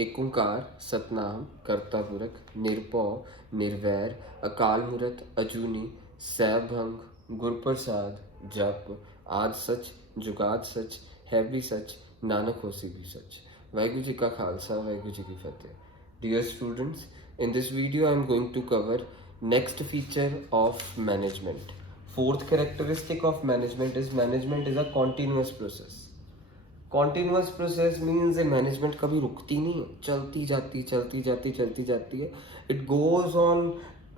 एक ओंकार सतनाम करता पुरख निरपौ निर्वैर अकाल मूरत अजूनी सैभंग गुरप्रसाद जप आद सच जुगाद सच है भी सच नानक होसी भी सच। वाहिगुरु जी का खालसा वाहिगुरु जी की फतेह। Dear students, in this video I am going to cover next feature of management. Fourth characteristic of management is a continuous process. Continuous process means A management कभी रुकती नहीं है, चलती जाती है। It goes on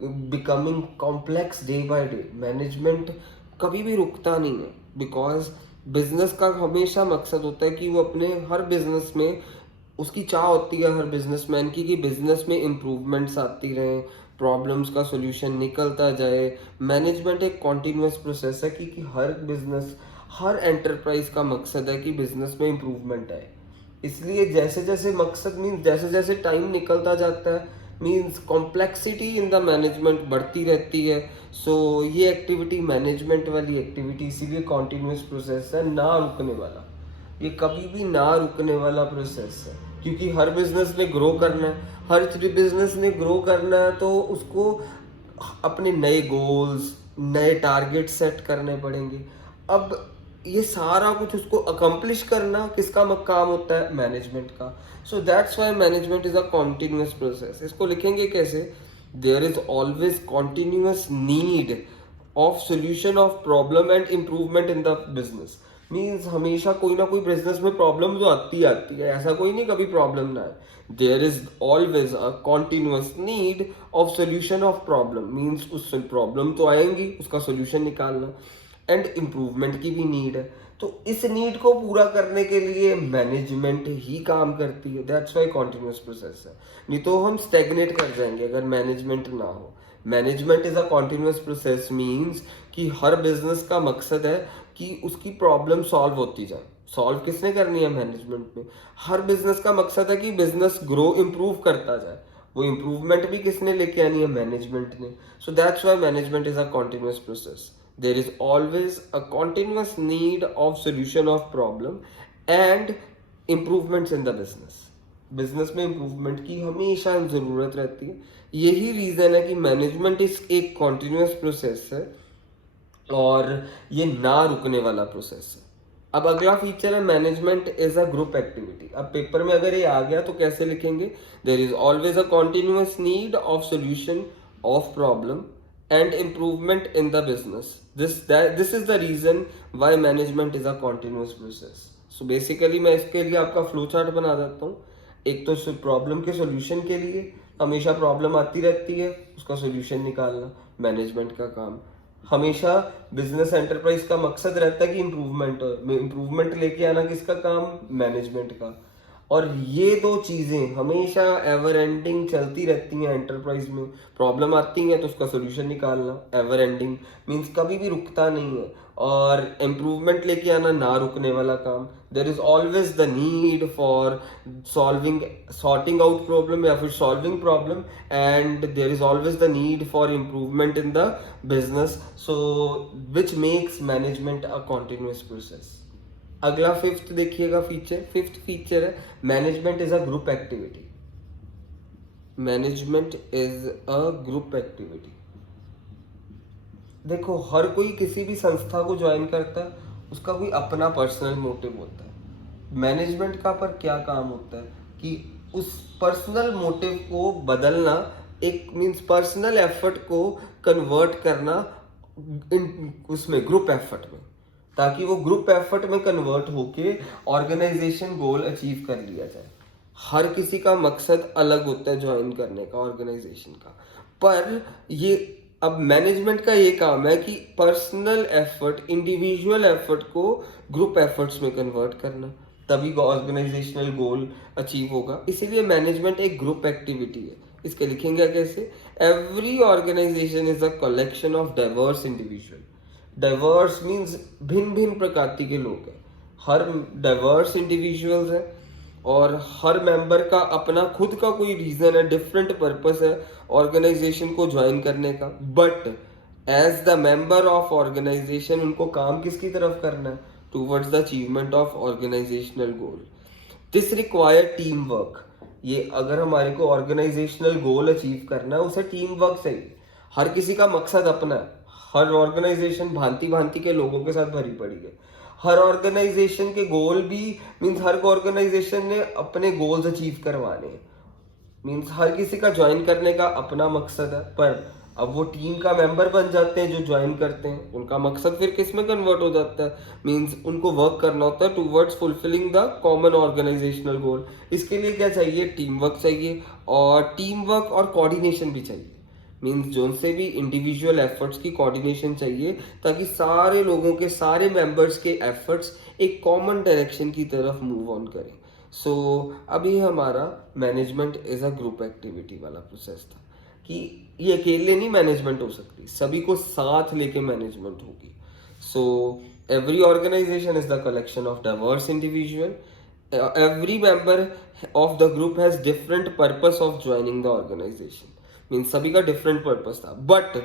becoming complex day by day. Management कभी भी रुकता नहीं है बिकॉज बिजनेस का हमेशा मकसद होता है कि वो अपने हर बिजनेस में उसकी चाह होती है हर बिजनेसमैन की कि बिजनेस में इम्प्रूवमेंट्स आती रहें, प्रॉब्लम्स का सोल्यूशन निकलता जाए। मैनेजमेंट एक कॉन्टिन्यूस प्रोसेस है कि हर बिजनेस हर एंटरप्राइज का मकसद है कि बिजनेस में इम्प्रूवमेंट आए। इसलिए जैसे जैसे मकसद मीन्स जैसे जैसे टाइम निकलता जाता है means complexity in the management बढ़ती रहती है। सो ये एक्टिविटी मैनेजमेंट वाली एक्टिविटी इसीलिए कॉन्टिन्यूस प्रोसेस है, ना रुकने वाला। ये कभी भी ना रुकने वाला प्रोसेस है क्योंकि हर बिजनेस ने ग्रो करना है। हर बिजनेस ने ग्रो करना है तो उसको अपने नए गोल्स नए टारगेट सेट करने पड़ेंगे। अब ये सारा कुछ उसको अकम्प्लिश करना किसका काम होता है? मैनेजमेंट का। So that's why management is a continuous process. इसको लिखेंगे कैसे? There is always continuous need of solution of problem and improvement in the business. Means हमेशा कोई ना कोई बिजनेस में प्रॉब्लम तो आती है, ऐसा कोई नहीं कभी प्रॉब्लम ना है। There is always a continuous need of solution of problem. Means उस प्रॉब्लम तो आएंगी, उसका सोल्यूशन निकालना, एंड इम्प्रूवमेंट की भी नीड है। तो इस नीड को पूरा करने के लिए मैनेजमेंट ही काम करती है। दैट्स वाई कॉन्टिन्यूस प्रोसेस है, नहीं तो हम स्टेगनेट कर जाएंगे अगर मैनेजमेंट ना हो। Management is a continuous process means कि हर बिजनेस का मकसद है कि उसकी प्रॉब्लम सॉल्व होती जाए। सॉल्व किसने करनी है? मैनेजमेंट में। हर बिजनेस का मकसद है कि बिजनेस ग्रो इम्प्रूव करता जाए। वो इम्प्रूवमेंट भी किसने लेके आनी है? मैनेजमेंट ने। सो that's why management is a continuous process. There is always a continuous need of solution of problem and improvements in the business. Business में इम्प्रूवमेंट की हमेशा ज़रूरत रहती है। यही रीज़न है कि मैनेजमेंट इस एक कॉन्टिन्यूस प्रोसेस है और ये ना रुकने वाला प्रोसेस है। अब अगला फीचर है management is a group activity. अब पेपर में अगर ये आ गया तो कैसे लिखेंगे? There is always a continuous need of solution of problem and improvement in the business. This is the reason why management is a continuous process. So basically मैं इसके लिए आपका फ्लो चार्ट बना देता हूँ। एक तो प्रॉब्लम के सॉल्यूशन के लिए हमेशा प्रॉब्लम आती रहती है, उसका सॉल्यूशन निकालना मैनेजमेंट का काम। हमेशा बिजनेस एंटरप्राइज का मकसद रहता है कि इम्प्रूवमेंट लेके आना किसका काम? मैनेजमेंट का। और ये दो चीजें हमेशा एवर एंडिंग चलती रहती हैं एंटरप्राइज में। प्रॉब्लम आती है तो उसका सोल्यूशन निकालना एवर एंडिंग मीन्स कभी भी रुकता नहीं है, और इम्प्रूवमेंट लेके आना ना रुकने वाला काम। There is always the need for sorting out problem या फिर solving problem, and there is always the need for improvement in the business. So which makes management a continuous process. अगला फिफ्थ देखिएगा फिफ्थ फीचर है management is a group activity. Management is a group activity. देखो हर कोई किसी भी संस्था को ज्वाइन करता है, उसका कोई अपना पर्सनल मोटिव होता है। मैनेजमेंट का पर क्या काम होता है कि उस पर्सनल मोटिव को बदलना, एक मीन्स पर्सनल एफर्ट को कन्वर्ट करना उसमें ग्रुप एफर्ट में, ताकि वो ग्रुप एफर्ट में कन्वर्ट होके ऑर्गेनाइजेशन गोल अचीव कर लिया जाए। हर किसी का मकसद अलग होता है ज्वाइन करने का ऑर्गेनाइजेशन का, पर ये अब मैनेजमेंट का ये काम है कि पर्सनल एफर्ट इंडिविजुअल एफर्ट को ग्रुप एफर्ट्स में कन्वर्ट करना, तभी ऑर्गेनाइजेशनल गोल अचीव होगा। इसीलिए मैनेजमेंट एक ग्रुप एक्टिविटी है। इसके लिखेंगे कैसे? Every organisation is a collection of diverse individual. Diverse means भिन्न भिन्न प्रकृति के लोग हैं, हर डाइवर्स इंडिविजुअल्स हैं और हर मेंबर का अपना खुद का कोई रीजन है, डिफरेंट पर्पस है ऑर्गेनाइजेशन को ज्वाइन करने का। But as the member of organisation उनको काम किसकी तरफ करना है? Towards the achievement of organisational goal. This require team work. ये अगर हमारे को ऑर्गेनाइजेशनल गोल अचीव करना है, उसे टीम वर्क चाहिए। हर किसी का मकसद अपना है। हर ऑर्गेनाइजेशन भांति भांति के लोगों के साथ भरी पड़ी है। हर ऑर्गेनाइजेशन के गोल भी मीन्स हर ऑर्गेनाइजेशन ने अपने गोल्स अचीव करवाने हैं। मीन्स हर किसी का ज्वाइन करने का अपना मकसद है, पर अब वो टीम का मेंबर बन जाते हैं जो ज्वाइन करते हैं, उनका मकसद फिर किस में कन्वर्ट हो जाता है, मीन्स उनको वर्क करना होता है towards fulfilling the common organisational goal. इसके लिए क्या चाहिए, टीम वर्क चाहिए, और टीम वर्क और कोऑर्डिनेशन भी चाहिए। मीन्स जो उनसे भी इंडिविजुअल एफर्ट्स की कोऑर्डिनेशन चाहिए, ताकि सारे लोगों के सारे मेंबर्स के एफर्ट्स एक कॉमन डायरेक्शन की तरफ मूव ऑन करें। सो अभी हमारा management is a group activity वाला प्रोसेस था कि ये अकेले नहीं मैनेजमेंट हो सकती, सभी को साथ लेके मैनेजमेंट होगी। So every organisation is the collection of diverse individual, every member of the group has different purpose of joining the organization, means सभी का डिफरेंट पर्पस था, but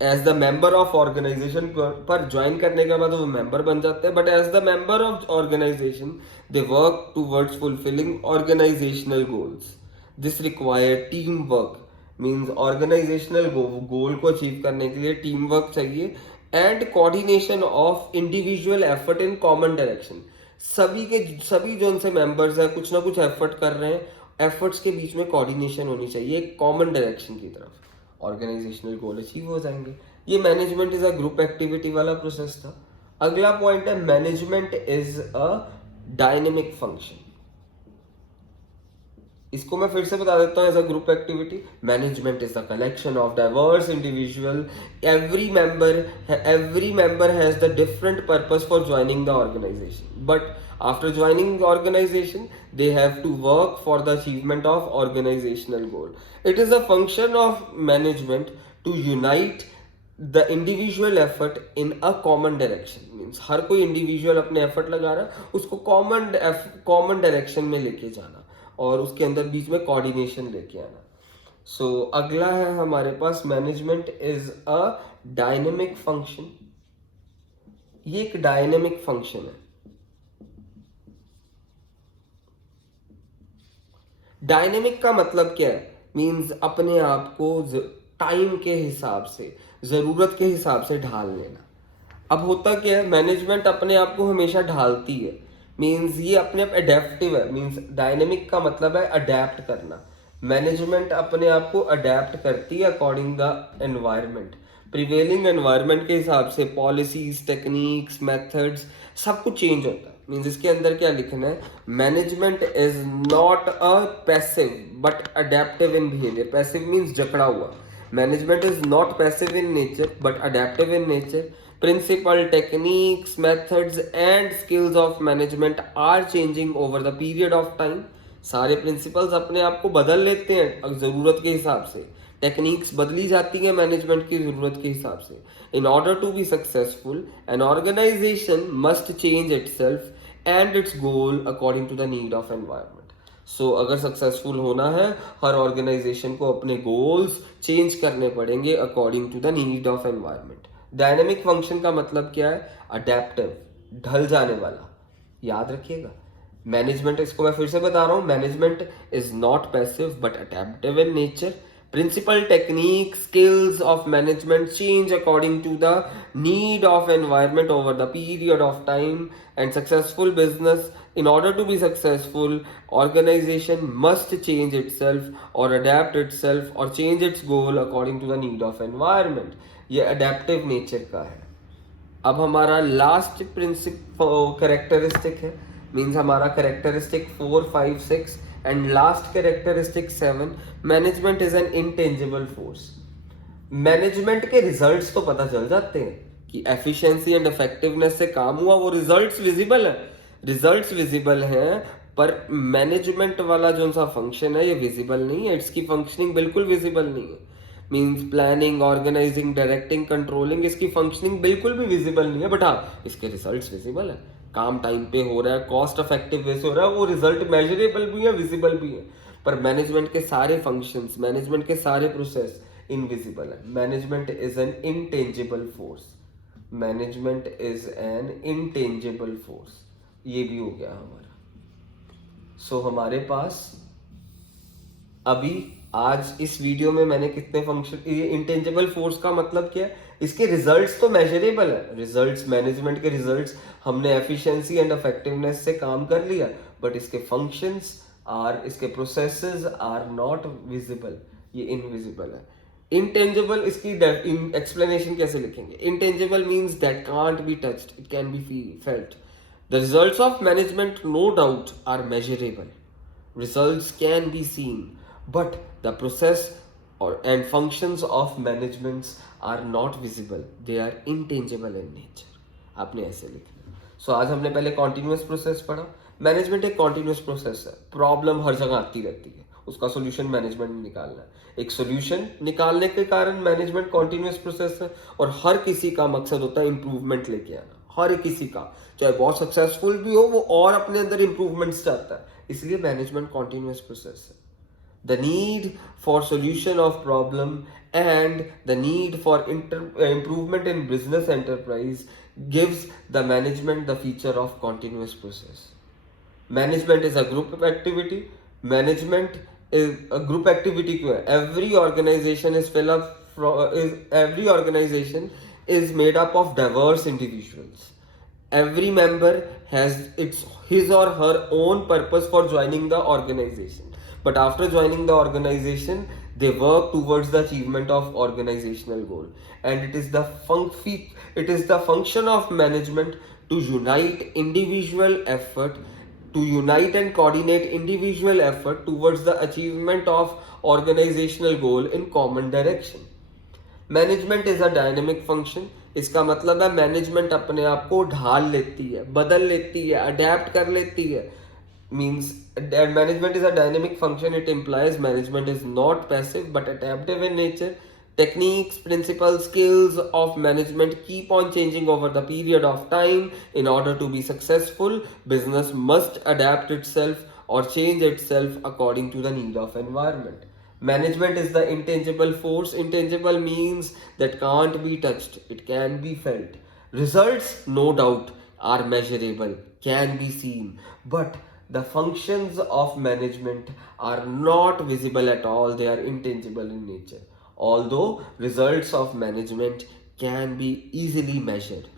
as the member of organization पर join करने के बाद वो member बन जाते हैं, but as the member of organization they work towards fulfilling organizational goals. This require team work, means organizational goal को अचीव करने के लिए टीम वर्क चाहिए, and coordination of individual effort in common direction. सभी जो उनसे मेंबर्स है कुछ ना कुछ एफर्ट कर रहे हैं, एफर्ट्स के बीच में कोऑर्डिनेशन होनी चाहिए एक कॉमन डायरेक्शन की तरफ, ऑर्गेनाइजेशनल गोल अचीव हो जाएंगे। ये management is a group activity वाला प्रोसेस था। अगला पॉइंट है management is a dynamic function. इसको मैं फिर से बता देता हूँ as a group activity. Management is the collection of diverse individual, every member has the different purpose for joining the organisation, but after joining the organization they have to work for the achievement of organizational goal. It is a function of management to unite the individual effort in a common direction, means हर कोई individual अपने effort लगा रहा है, उसको common direction में लेके जाना और उसके अंदर बीच में कोऑर्डिनेशन लेके आना। सो अगला है हमारे पास management is a dynamic function. ये एक डायनेमिक फंक्शन है। डायनेमिक का मतलब क्या है, मीन्स अपने आप को टाइम के हिसाब से, जरूरत के हिसाब से ढाल लेना। अब होता क्या है, मैनेजमेंट अपने आप को हमेशा ढालती है, मीन्स ये अपने आप अडेप्टिव है। मीन्स डायनेमिक का मतलब है अडेप्ट करना। मैनेजमेंट अपने आप को अडेप्ट करती है according the environment, prevailing environment के हिसाब से पॉलिसीज, टेक्निक्स, मेथड्स सब कुछ चेंज होता है। मीन्स इसके अंदर क्या लिखना है, management is not a passive but adaptive in behaviour. Passive means जकड़ा हुआ। Management is not passive in nature but adaptive in nature. Principal, techniques, methods and skills of management are changing over the period of time. सारे principles अपने आप को बदल लेते हैं जरूरत के हिसाब से, टेक्निक्स बदली जाती है मैनेजमेंट की जरूरत के हिसाब से। In order to be successful an organization must change itself and its goal according to the need of environment. So अगर सक्सेसफुल होना है, हर ऑर्गेनाइजेशन को अपने गोल्स चेंज करने पड़ेंगे according to the need of environment. Dynamic function का मतलब क्या है, अडेप्टिव, ढल जाने वाला। याद रखिएगा, मैनेजमेंट, इसको मैं फिर से बता रहा हूं, management is not passive but adaptive in nature. Principle, technique, skills of management change according to the need of environment over the period of time and successful business. In order to be successful, organization must change itself or adapt itself or change its goal according to the need of environment. ये adaptive nature का है। अब हमारा last principal characteristic है, means हमारा characteristic 4, 5, 6 and last characteristic 7। Management is an intangible force. Management के results तो पता चल जाते हैं कि एफिशिएंसी एंड इफेक्टिवनेस से काम हुआ, वो रिजल्ट्स विजिबल है, रिजल्ट्स विजिबल हैं, पर मैनेजमेंट वाला जो सा फंक्शन है ये विजिबल नहीं है, इसकी फंक्शनिंग बिल्कुल विजिबल नहीं है। Means planning, organizing, directing, controlling, इसकी फंक्शनिंग बिल्कुल भी विजिबल नहीं है, बट हाँ इसके रिजल्ट्स विजिबल है। काम टाइम पे हो रहा है, कॉस्ट इफेक्टिव वे से हो रहा है, वो रिजल्ट मेजरेबल भी है, विजिबल भी है। पर मैनेजमेंट के सारे फंक्शंस, मैनेजमेंट के सारे प्रोसेस इनविजिबल है। Management is an intangible force. Management is an intangible force. ये भी हो गया हमारा। सो हमारे पास अभी आज इस वीडियो में मैंने कितने फंक्शन, ये इंटेंजिबल फोर्स का मतलब क्या है, इसके रिजल्ट्स तो मेजरेबल है, रिजल्ट्स मैनेजमेंट के रिजल्ट्स हमने एफिशिएंसी एंड इफेक्टिवनेस से काम कर लिया, बट इसके फंक्शंस आर, इसके प्रोसेसेस आर नॉट विजिबल, ये इनविजिबल है। इंटेंजिबल, इसकी एक्सप्लेनेशन कैसे लिखेंगे? Intangible means that can't be touched, it can be felt. The results of management no doubt are measurable, results can be seen, but the process or and functions of managements are not visible, they are intangible in nature। आपने ऐसे लिखना। सो आज हमने पहले continuous process पढ़ा। Management एक continuous process है, problem हर जगह आती रहती है, उसका सोल्यूशन मैनेजमेंट में निकालना है। एक सोल्यूशन निकालने के कारण मैनेजमेंट कॉन्टिन्यूस प्रोसेस है, और हर किसी का मकसद होता है इंप्रूवमेंट लेके आना, हर किसी का, चाहे बहुत सक्सेसफुल भी हो वो और अपने अंदर इंप्रूवमेंट्स चाहता है, इसलिए मैनेजमेंट कॉन्टिन्यूस प्रोसेस है। The need for solution of problem and the need for improvement in business enterprise gives the management the feature of continuous process. Management is a group activity. Management is a group activity क्यों है? Every organization is fill up from, every organization is made up of diverse individuals. Every member has his or her own purpose for joining the organization, but after joining the organization they work towards the achievement of organizational goal, and it is the function of management to unite individual effort, to unite and coordinate individual effort towards the achievement of organizational goal in common direction। Management is a dynamic function, इसका मतलब है management अपने आप को ढाल लेती है, बदल लेती है, अडेप्ट कर लेती है। Means management is a dynamic function, it implies management is not passive but adaptive in nature। Techniques, principles, skills of management keep on changing over the period of time। In order to be successful, business must adapt itself or change itself according to the need of environment। Management is the intangible force. Intangible means that can't be touched, it can be felt। Results, no doubt, are measurable, can be seen, but the functions of management are not visible at all, they are intangible in nature, although results of management can be easily measured।